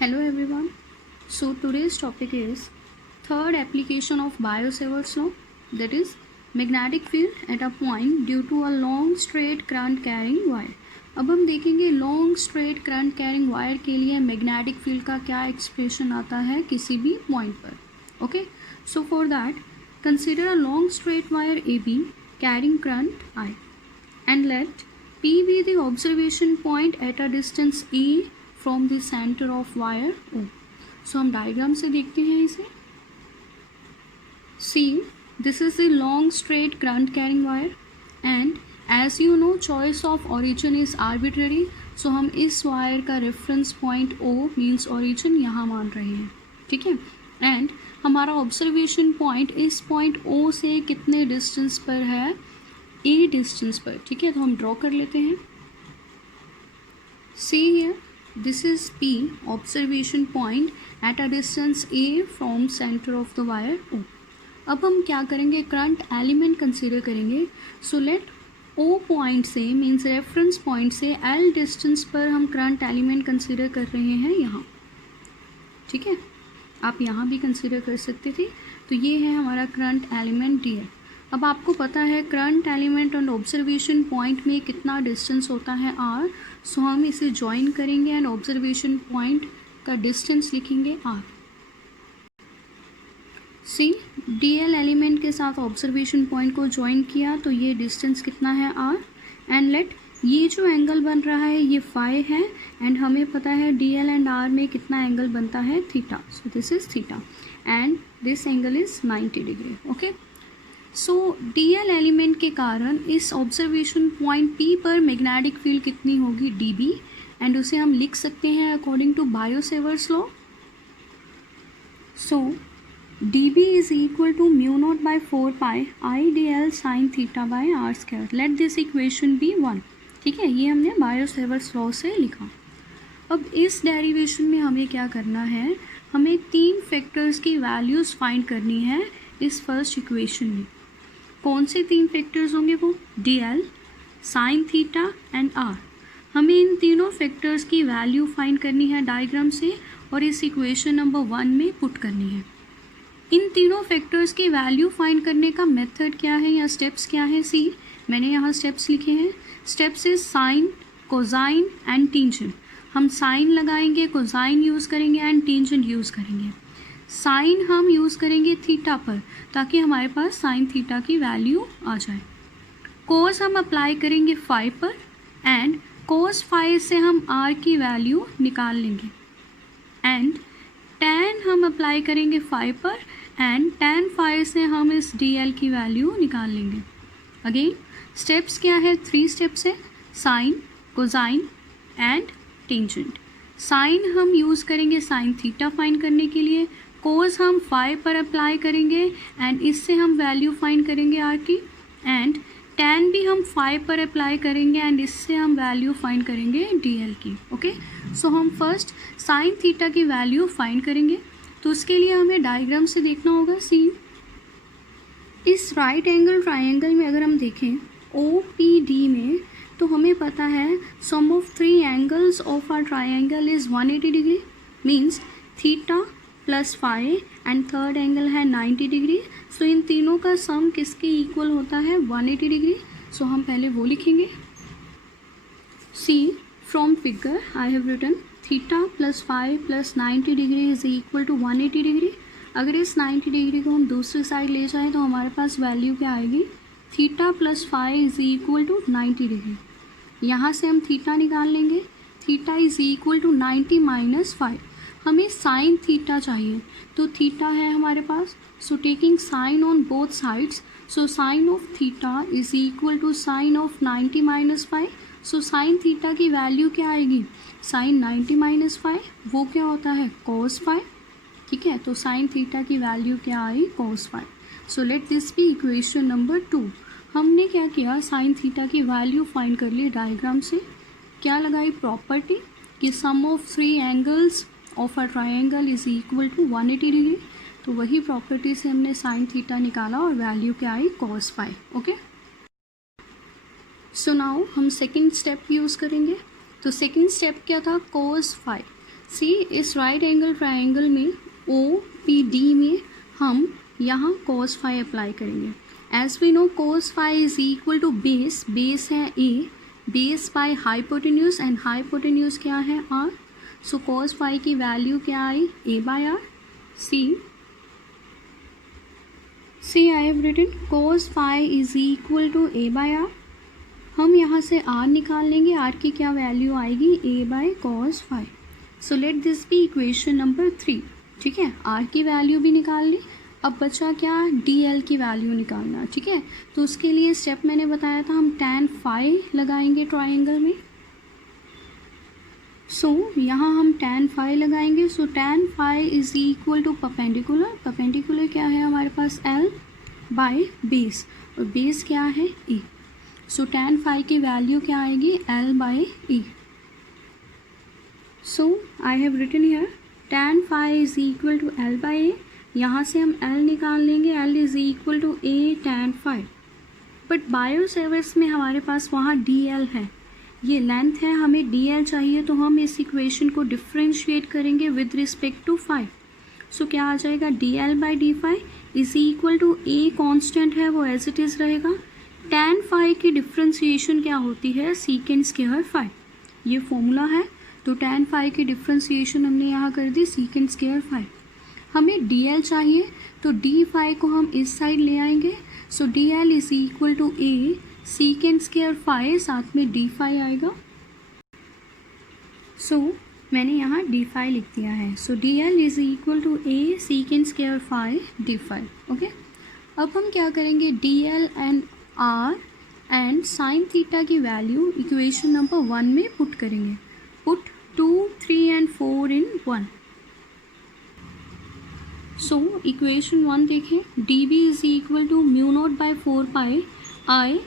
Hello everyone. So today's topic is third application of Biot-Savart's law, that is magnetic field at a point due to a long straight current carrying wire. अब हम देखेंगे long straight current carrying wire के लिए magnetic field का क्या expression आता है किसी भी पॉइंट पर. Okay, so for that consider a long straight wire A B carrying current I and let P be the observation point at a distance E from the center of wire O. So हम diagram से देखते हैं इसे. See, this is the long straight current carrying wire and as you know choice of origin is arbitrary. So हम इस wire का reference point O means origin यहाँ मान रहे हैं. ठीक है, एंड हमारा ऑब्जर्वेशन पॉइंट इस पॉइंट O से कितने डिस्टेंस पर है, ए डिस्टेंस पर. ठीक है, तो हम ड्रॉ कर लेते हैं. See here, this is P observation point at a distance a from centre of the wire O. अब हम क्या करेंगे, करंट एलिमेंट कंसीडर करेंगे. सो लेट ओ पॉइंट से मीन्स रेफरेंस पॉइंट से एल डिस्टेंस पर हम करंट एलिमेंट कंसीडर कर रहे हैं यहाँ. ठीक है, आप यहाँ भी कंसीडर कर सकते थे. तो ये है हमारा करंट एलिमेंट डी एल. अब आपको पता है करंट एलिमेंट और ऑब्जर्वेशन पॉइंट में कितना डिस्टेंस होता है आर. सो हम इसे ज्वाइन करेंगे एंड ऑब्जर्वेशन पॉइंट का डिस्टेंस लिखेंगे r. See, d l element के साथ ऑब्जर्वेशन पॉइंट को ज्वाइन किया तो ये डिस्टेंस कितना है आर. एंड लेट ये जो एंगल बन रहा है ये फाई है एंड हमें पता है डी एल एंड आर में कितना एंगल बनता है, theta. So this is theta and this angle is 90 degree. Okay, so D l element के कारण इस ऑब्जर्वेशन पॉइंट पी पर मैग्नेटिक फील्ड कितनी होगी, डी बी, एंड उसे हम लिख सकते हैं according to Biot Savart's law. So d B is equal to mu naught by 4 pi I d l sine theta by r square. Let this equation be 1. ठीक है, ये हमने बायो-सेवर्ट्स लॉ से लिखा. अब इस डेरिवेशन में हमें क्या करना है, हमें 3 फैक्टर्स की वैल्यूज़ फाइंड करनी है इस फर्स्ट इक्वेशन में. कौन से 3 फैक्टर्स होंगे, वो d l, sine theta and r. हमें इन तीनों फैक्टर्स की वैल्यू फाइंड करनी है डायग्राम से और इस इक्वेशन नंबर 1 में पुट करनी है. इन तीनों फैक्टर्स की वैल्यू फाइंड करने का मेथड क्या है या स्टेप्स क्या है. सी, मैंने यहाँ स्टेप्स लिखे हैं. Steps is sine, cosine and tangent. हम साइन लगाएंगे, कोसाइन यूज़ करेंगे एंड टेंजेंट यूज़ करेंगे. साइन हम यूज़ करेंगे थीटा पर ताकि हमारे पास साइन थीटा की वैल्यू आ जाए. कोस हम अप्लाई करेंगे फाई पर एंड कोस फाई से हम आर की वैल्यू निकाल लेंगे. एंड टैन हम अप्लाई करेंगे फाई पर एंड टैन फाई से हम इस डी एल की वैल्यू निकाल लेंगे. अगेन स्टेप्स क्या है, 3 स्टेप्स है, sine, cosine and tangent. Sine हम यूज़ करेंगे साइन थीटा फाइंड करने के लिए. कोस हम फाई पर अप्लाई करेंगे एंड इससे हम वैल्यू फाइंड करेंगे आर की. एंड टैन भी हम फाई पर अप्लाई करेंगे एंड इससे हम वैल्यू फाइंड करेंगे डी एल की. ओके, सो हम फर्स्ट साइन थीटा की वैल्यू फाइंड करेंगे. तो उसके लिए हमें डायग्राम से देखना होगा. सी, इस राइट एंगल ट्राइंगल में अगर हम देखें ओ पी डी में तो हमें पता है sum of 3 angles of our triangle is 180 degree means theta plus phi and third angle है 90 डिग्री. सो इन तीनों का सम किसके इक्वल होता है, 180 डिग्री. सो हम पहले वो लिखेंगे. See, from figure I have written theta plus phi plus 90 degree is equal to 180 degree. अगर इस 90 डिग्री को हम दूसरी साइड ले जाएं तो हमारे पास वैल्यू क्या आएगी, theta plus phi is equal to 90 degree. यहाँ से हम थीटा निकाल लेंगे. Theta is equal to 90 minus 5. हमें साइन थीटा चाहिए तो थीटा है हमारे पास. So taking sine on both sides, so sine of theta is equal to sine of 90 minus 5. So sine theta की वैल्यू क्या आएगी, साइन 90 माइनस 5 वो क्या होता है, कॉस 5. ठीक है, तो साइन थीटा की वैल्यू क्या आई, cos 5. So let this be equation number 2. हमने क्या किया, साइन थीटा की वैल्यू फाइंड कर ली डायग्राम से. क्या लगाई, प्रॉपर्टी कि sum of 3 angles of a triangle is equal to 180 degree. तो वही प्रॉपर्टी से हमने साइन थीटा निकाला और वैल्यू क्या आई, कॉस 5. ओके, सो नाउ हम सेकंड स्टेप यूज़ करेंगे. तो सेकंड स्टेप क्या था, कोस 5. सी इस राइट एंगल ट्राइंगल में ओ पी डी में हम यहाँ cos फाई अप्लाई करेंगे। As we know cos phi is equal to base, base है A, base by hypotenuse and hypotenuse क्या है आर। सो cos फाई की वैल्यू क्या आई A by R. See I have written cos phi is equal to A by R. हम यहाँ से r निकाल लेंगे, r की क्या वैल्यू आएगी a by cos phi. So let this be equation number 3। ठीक है, r की वैल्यू भी निकाल ली। अब बचा क्या, dl की वैल्यू निकालना। ठीक है, तो उसके लिए स्टेप मैंने बताया था, हम tan फाई लगाएंगे ट्राइंगल में। यहाँ हम tan फाई लगाएंगे। tan phi is equal to perpendicular, perpendicular क्या है हमारे पास l बाय बेस, और बेस क्या है e। tan फाई की वैल्यू क्या आएगी l by e। I have written here tan phi is equal to l by e। यहाँ से हम l निकाल लेंगे, l is equal to a tan phi. But Biot Savart's में हमारे पास वहाँ dl है, ये लेंथ है, हमें dl चाहिए, तो हम इस इक्वेशन को डिफ्रेंशिएट करेंगे विद रिस्पेक्ट टू फाई। क्या आ जाएगा dl by d phi is equal to a constant है वो एज इट इज़ रहेगा। tan फाई की डिफ्रेंशिएशन क्या होती है सीकेंड स्क्वायर फाई, ये फॉर्मूला है। तो tan फाई की डिफ्रेंशिएशन हमने यहाँ कर दी सीकेंड स्क्वायर फाई। हमें dl चाहिए, तो d फाई को हम इस साइड ले आएंगे। dl is equal to a secant square phi, साथ में d फाई आएगा। मैंने यहाँ d फाई लिख दिया है। dl is equal to a secant square phi d phi. Okay, अब हम क्या करेंगे, dl and r and sine theta की वैल्यू इक्वेशन नंबर 1 में पुट करेंगे। Put 2, 3 and 4 in 1। इक्वेशन 1 देखें, dB is equal to mu naught by 4 pi I,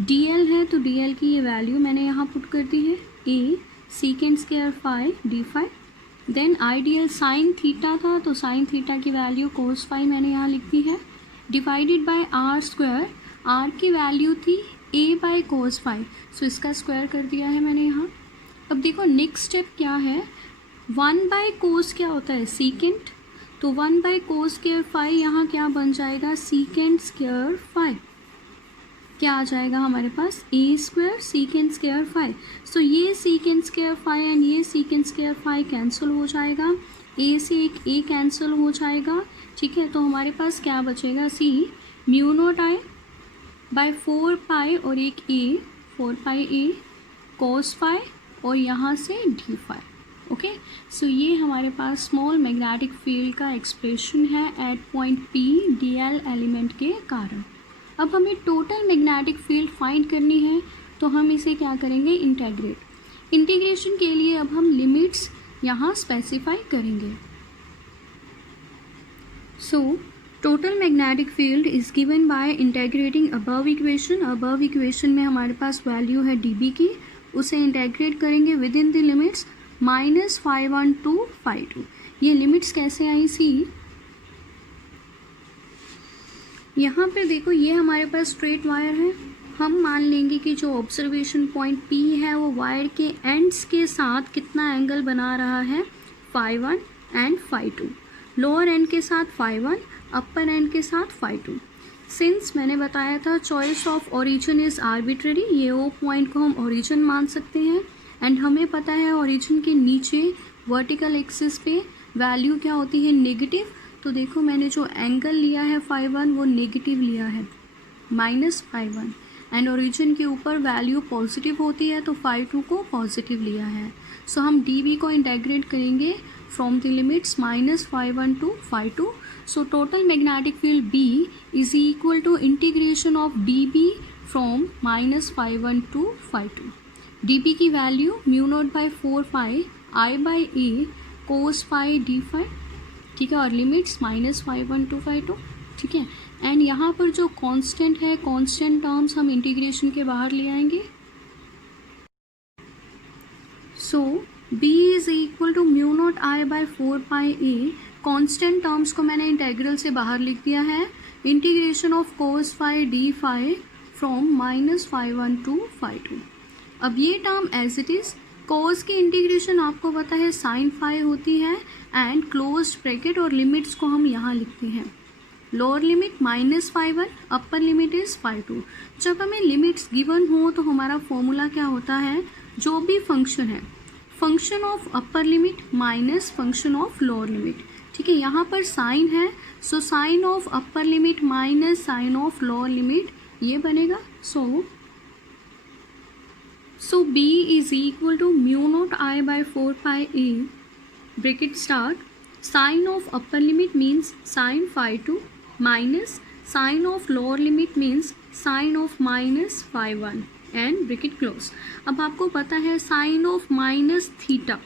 dl है तो dl की ये वैल्यू मैंने यहाँ पुट कर दी है a secant square phi d phi. Then ideal sine theta था, तो साइन थीटा की वैल्यू कोस फाई मैंने यहाँ लिख दी है, divided by R square. R की वैल्यू थी a बाई कोस फाई, इसका स्क्वायर कर दिया है मैंने यहाँ। अब देखो नेक्स्ट स्टेप क्या है, 1 बाई कोस क्या होता है सीकेंड, तो 1 बाई कोस स्क्वायर फाई यहाँ क्या बन जाएगा सीकेंड स्क्वायर फाई। क्या आ जाएगा हमारे पास a square secant square phi. ये सीकेंड स्क्वायर फाई एंड ये सीकेंड स्क्वायर फाई कैंसिल हो जाएगा, a से एक a कैंसिल हो जाएगा। ठीक है, तो हमारे पास क्या बचेगा सी mu not I by 4 pi और एक a 4 pi a cos phi और यहाँ से d फाई। ओके, ये हमारे पास स्मॉल मैग्नेटिक फील्ड का एक्सप्रेशन है at point P dl element के कारण। अब हमें टोटल मैग्नेटिक फील्ड फाइंड करनी है, तो हम इसे क्या करेंगे इंटीग्रेट। इंटीग्रेशन के लिए अब हम लिमिट्स यहाँ स्पेसिफाई करेंगे। Total magnetic field is given by integrating above equation. Above equation में हमारे पास वैल्यू है dB की, उसे इंटेग्रेट करेंगे within the limits -φ1 to φ2। ये लिमिट्स कैसे आई सी, यहाँ पे देखो ये हमारे पास स्ट्रेट वायर है। हम मान लेंगे कि जो ऑब्जर्वेशन पॉइंट P है वो वायर के एंड्स के साथ कितना एंगल बना रहा है φ1 एंड φ2। लोअर एंड के साथ φ1, अपर एंड के साथ φ2। सिंस मैंने बताया था choice of origin is arbitrary, ये ओ पॉइंट को हम ओरिजिन मान सकते हैं। एंड हमें पता है ओरिजिन के नीचे वर्टिकल एक्सिस पे वैल्यू क्या होती है नेगेटिव। तो देखो मैंने जो एंगल लिया है φ1 वो नेगेटिव लिया है -φ1, एंड ओरिजिन के ऊपर वैल्यू पॉजिटिव होती है तो φ2 को पॉजिटिव लिया है। हम dB को इंटेग्रेट करेंगे from the limits -φ1 to φ2। Total magnetic field B is equal to integration of dB from -φ1 to φ2। dB की value mu naught by 4 pi I by A cos phi d phi. ठीक है, और limits -φ1 to φ2। ठीक है, and यहाँ पर जो constant है, कांस्टेंट टर्म्स हम इंटीग्रेशन के बाहर ले आएंगे। B is equal to mu not I by 4 pi A. Constant terms को मैंने इंटेग्रल से बाहर लिख दिया है। Integration of cos phi d phi from -φ1 to φ2। अब ये term as it is cos की इंटीग्रेशन आपको पता है साइन फाई होती है एंड क्लोज ब्रैकेट और लिमिट्स को हम यहाँ लिखते हैं lower limit -φ1 upper limit is φ2। जब हमें लिमिट्स गिवन हो तो हमारा फॉर्मूला क्या होता है, जो भी फंक्शन है function of upper limit minus function of lower limit. ठीक है, यहाँ पर साइन है so sine of upper limit minus sine of lower limit ये बनेगा। So b is equal to μ0I/4πa bracket start sine of upper limit means sine φ2 minus sine of lower limit means sine of minus φ1 and bracket close. अब आपको पता है sign of minus theta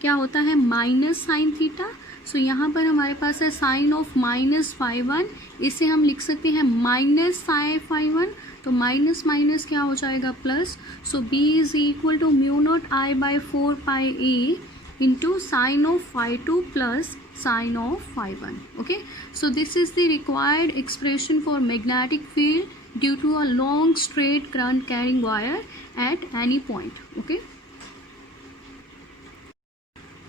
क्या होता है, minus sine theta. सो यहाँ पर हमारे पास है साइन ऑफ माइनस φ1, इसे हम लिख सकते हैं माइनस साइन φ1, तो माइनस माइनस क्या हो जाएगा plus. So b is equal to μ0I/4πa into sine of φ2 plus sine of φ1. Okay, so this is the required expression for magnetic field due to a long straight current carrying wire at any point. Okay,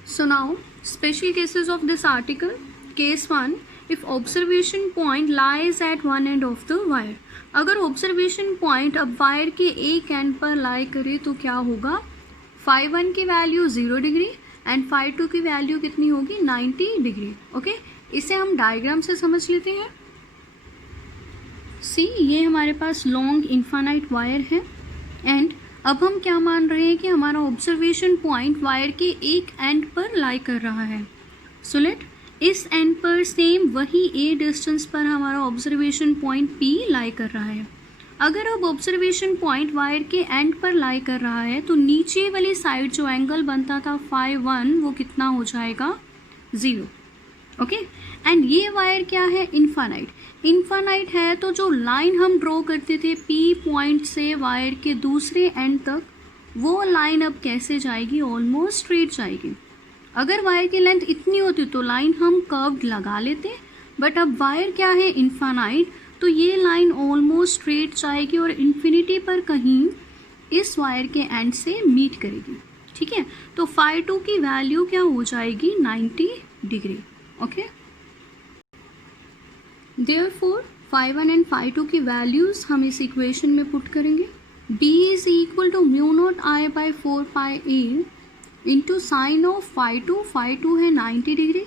so now special cases of this article. Case 1, if observation point lies at one end of the wire, अगर observation point अब wire के एक and पर लाई करे तो क्या होगा, φ1 की वैल्यू 0 डिग्री एंड φ2 की वैल्यू कितनी होगी 90 डिग्री। ओके, इसे हम डायग्राम से समझ लेते हैं। सी, ये हमारे पास लॉन्ग इन्फानाइट वायर है एंड अब हम क्या मान रहे हैं कि हमारा ऑब्जर्वेशन पॉइंट वायर के एक एंड पर लाई कर रहा है। सो लेट इस एंड पर सेम वही ए डिस्टेंस पर हमारा ऑब्जर्वेशन पॉइंट पी लाई कर रहा है। अगर अब ऑब्जर्वेशन पॉइंट वायर के एंड पर लाई कर रहा है तो नीचे वाली साइड जो एंगल बनता था φ1 वो कितना हो जाएगा 0। ओके, एंड ये वायर क्या है, इन्फानाइट। इन्फानाइट है तो जो लाइन हम ड्रॉ करते थे पी पॉइंट से वायर के दूसरे एंड तक, वो लाइन अब कैसे जाएगी, ऑलमोस्ट स्ट्रेट जाएगी। अगर वायर की लेंथ इतनी होती तो लाइन हम कर्व्ड लगा लेते, बट अब वायर क्या है, इन्फानाइट, तो ये लाइन ऑलमोस्ट स्ट्रेट जाएगी और इन्फिनिटी पर कहीं इस वायर के एंड से मीट करेगी। ठीक है, तो φ2 की वैल्यू क्या हो जाएगी 90 डिग्री। ओके, देयरफॉर φ1 एंड φ2 की वैल्यूज हम इस इक्वेशन में पुट करेंगे। b is equal to μ0I/4πa into sine of φ2 है 90 degree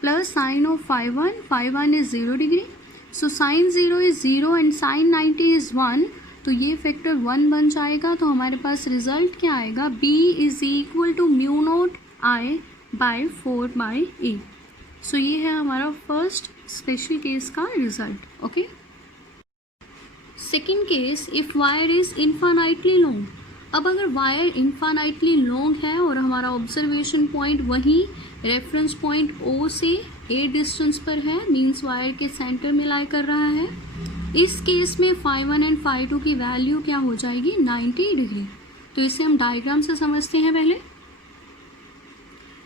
plus sine of φ1 is 0 degree. So sine 0 is 0 and sine 90 is 1, तो ये फैक्टर 1 बन जाएगा। तो हमारे पास रिजल्ट क्या आएगा, b is equal to μ0I/4πa। So ये है हमारा फर्स्ट स्पेशल केस का result. Okay, second case, if wire is infinitely long. अब अगर वायर इन्फानाइटली लॉन्ग है और हमारा ऑब्जर्वेशन पॉइंट वही रेफरेंस पॉइंट O से A डिस्टेंस पर है, मीन्स वायर के सेंटर में लाई कर रहा है, इस केस में φ1 एंड φ2 की वैल्यू क्या हो जाएगी 90 डिग्री। तो इसे हम डायग्राम से समझते हैं पहले।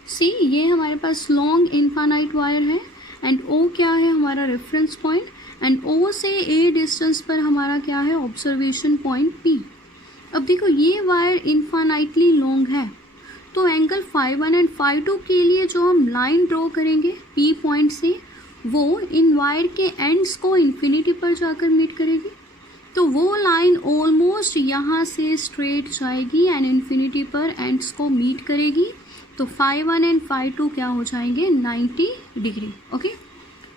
सी, ये हमारे पास लॉन्ग इन्फानाइट वायर है एंड O क्या है, हमारा रेफरेंस पॉइंट, एंड O से A डिस्टेंस पर हमारा क्या है, ऑब्जर्वेशन पॉइंट P। अब देखो ये वायर इन्फानाइटली लॉन्ग है तो एंगल φ1 एंड φ2 के लिए जो हम लाइन ड्रॉ करेंगे P पॉइंट से, वो इन वायर के एंड्स को इन्फिनिटी पर जाकर मीट करेगी। तो वो लाइन ऑलमोस्ट यहाँ से स्ट्रेट जाएगी एंड इन्फिनिटी पर एंड्स को मीट करेगी। तो φ1 एंड φ2 क्या हो जाएंगे 90 डिग्री। ओके,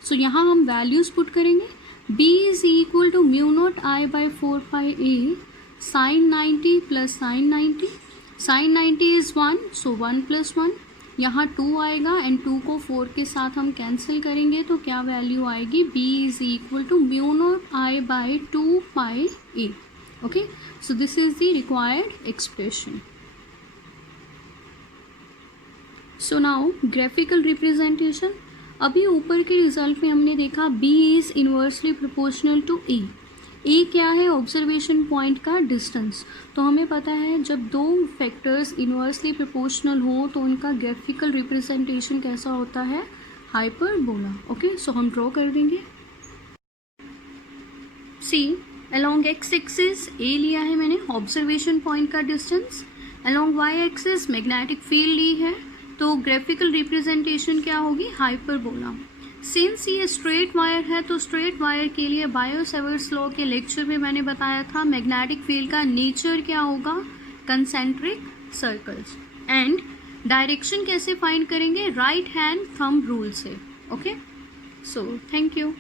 सो यहाँ हम वैल्यूज पुट करेंगे। b is equal to μ0I/4πa sine 90 plus sine 90, sine 90 is 1, so 1 plus 1, यहाँ 2 आएगा एंड 2 को 4 के साथ हम कैंसिल करेंगे तो क्या वैल्यू आएगी, b is equal to μ0I/2πa। Okay, so this is the required expression. So now graphical representation. अभी ऊपर के रिजल्ट में हमने देखा b is inversely proportional to a। A क्या है, ऑब्जर्वेशन पॉइंट का डिस्टेंस। तो हमें पता है जब दो फैक्टर्स इन्वर्सली प्रोपोर्शनल हो तो उनका ग्राफिकल रिप्रेजेंटेशन कैसा होता है, हाइपरबोला। ओके, सो हम ड्रॉ कर देंगे। See, along X axis A लिया है मैंने ऑब्जर्वेशन पॉइंट का distance along Y axis magnetic field ली है, तो ग्राफिकल रिप्रेजेंटेशन क्या होगी, हाइपरबोला। सिंस ये स्ट्रेट वायर है तो स्ट्रेट वायर के लिए बायो-सेवर्ट्स लॉ के लेक्चर में मैंने बताया था मैग्नेटिक फील्ड का नेचर क्या होगा, कंसेंट्रिक सर्कल्स। एंड डायरेक्शन कैसे फाइंड करेंगे, राइट हैंड थंब रूल से। Okay, so thank you.